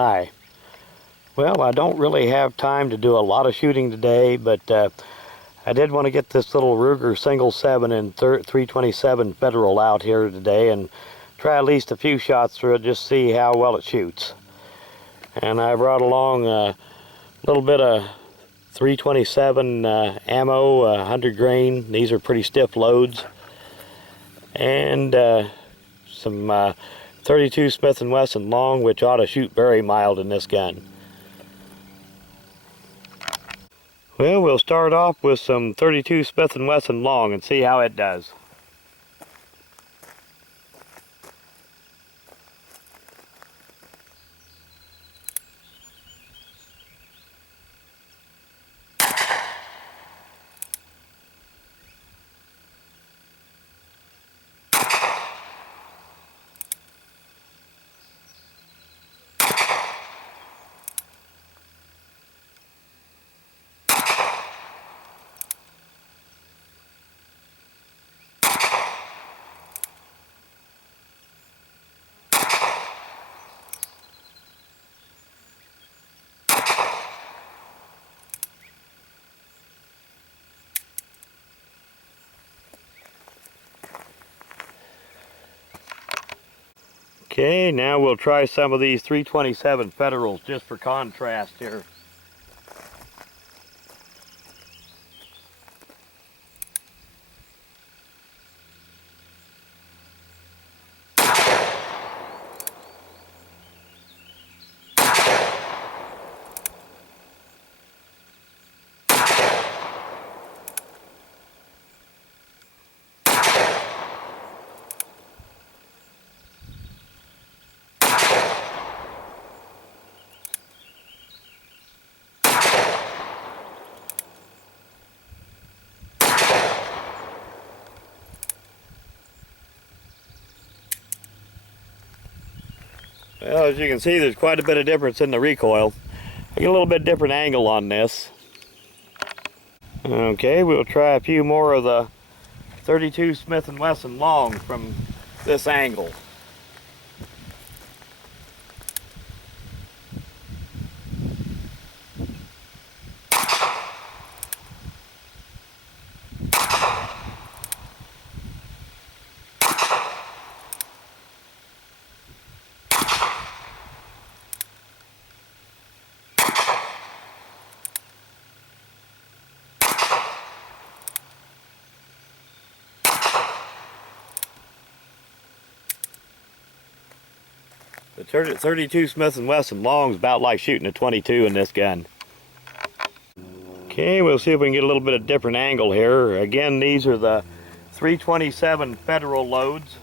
Hi. Well, I don't really have time to do a lot of shooting today, but I did want to get this little Ruger single 7 and 327 Federal out here today and try at least a few shots through it, just see how well it shoots. And I brought along a little bit of 327 ammo, 100 grain. These are pretty stiff loads. And some 32 Smith & Wesson Long, which ought to shoot very mild in this gun. Well, we'll start off with some 32 Smith & Wesson Long and see how it does. Okay, now we'll try some of these 327 Federals just for contrast here. Well, as you can see, there's quite a bit of difference in the recoil. I get a little bit different angle on this. Okay, we'll try a few more of the 32 Smith & Wesson Long from this angle. The 32 Smith & Wesson Long is about like shooting a 22 in this gun. Okay, we'll see if we can get a little bit of different angle here. Again, these are the 327 Federal loads.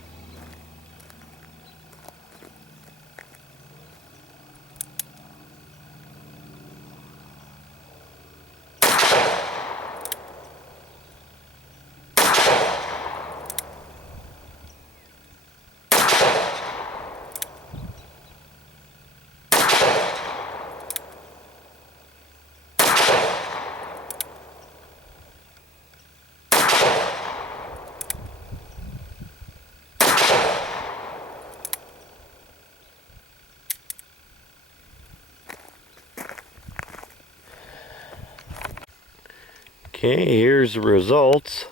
Okay, here's the results.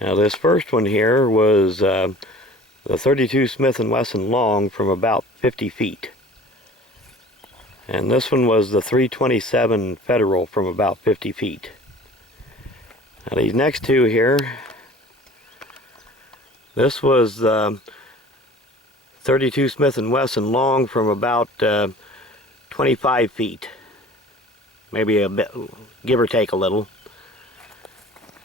Now this first one here was the 32 Smith & Wesson Long from about 50 feet. And this one was the 327 Federal from about 50 feet. Now these next two here, this was the 32 Smith & Wesson Long from about 25 feet. Maybe a bit, give or take a little.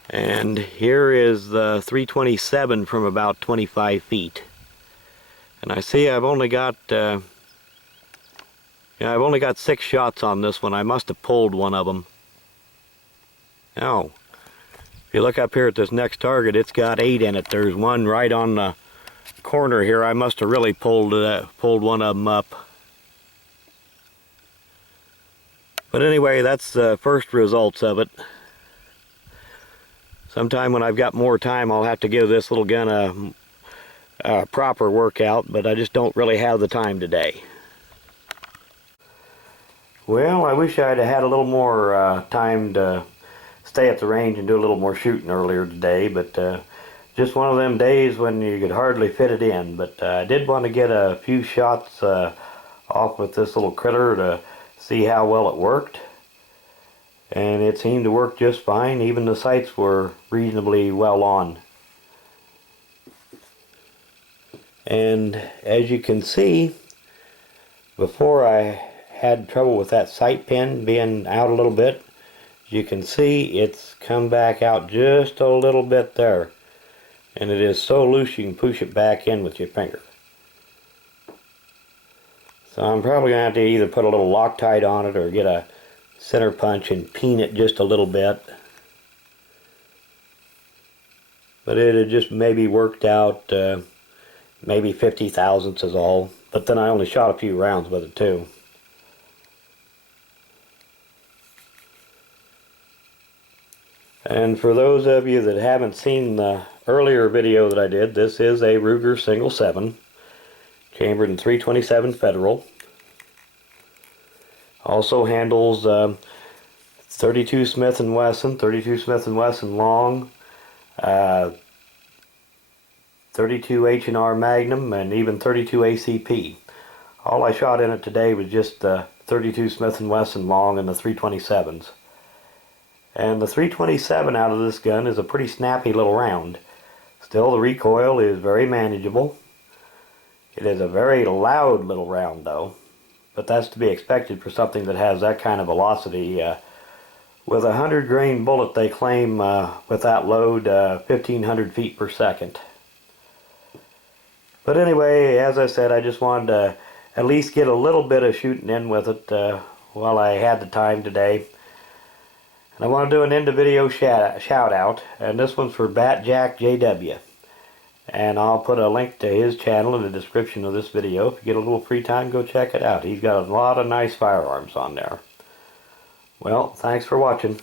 And here is the 327 from about 25 feet. And I see I've only got I've only got 6 shots on this one. I must have pulled one of them. Oh, if you look up here at this next target, it's got 8 in it. There's one right on the corner here. I must have really pulled one of them up. But anyway, that's the first results of it. Sometime when I've got more time, I'll have to give this little gun proper workout, but I just don't really have the time today. Well, I wish I'd had a little more time to stay at the range and do a little more shooting earlier today, but just one of them days when you could hardly fit it in. But I did want to get a few shots off with this little critter to see how well it worked. And it seemed to work just fine. Even the sights were reasonably well on. And as you can see, before I had trouble with that sight pin being out a little bit, you can see it's come back out just a little bit there. And it is so loose you can push it back in with your finger. So I'm probably going to have to either put a little Loctite on it or get a center punch and peen it just a little bit. But it had just maybe worked out maybe 50 thousandths is all. But then I only shot a few rounds with it too. And for those of you that haven't seen the earlier video that I did, this is a Ruger single 7, chambered in 327 Federal. Also handles 32 Smith & Wesson, 32 Smith & Wesson Long, 32 H&R Magnum, and even 32 ACP. All I shot in it today was just the 32 Smith & Wesson Long and the 327s. And the 327 out of this gun is a pretty snappy little round. Still, the recoil is very manageable. It is a very loud little round though, but that's to be expected for something that has that kind of velocity. With a 100 grain bullet, they claim with that load 1500 feet per second. But anyway, as I said, I just wanted to at least get a little bit of shooting in with it while I had the time today. And I want to do an end of video shout out, and this one's for BATJACJ.W. And I'll put a link to his channel in the description of this video. If you get a little free time, go check it out. He's got a lot of nice firearms on there. Well, thanks for watching.